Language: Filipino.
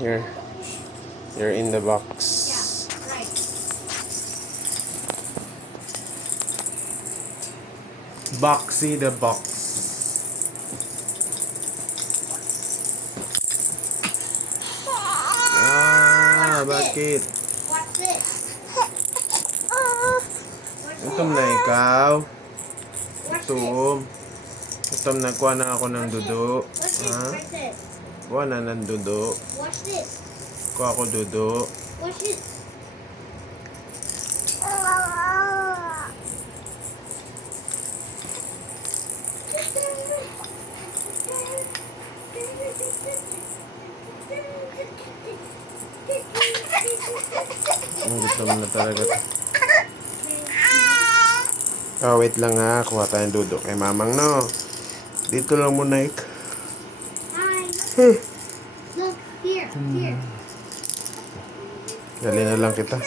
Here. You're in the box. Yeah, right. Boxy the box. Bakit? What's this? What's Gutom this? na ikaw. What's Gutom. Gutom, nagkuha na ako ng dudo. What's this? Ha? What's this? Kuha na ng dudo. What's this? Kuha ako dudo. What's this? Gutom na talaga. Wait lang ha. Kuha tayong dudo kay mamang, no? Dito lang muna ik. Hi. Look, here, here. Dali na lang kita.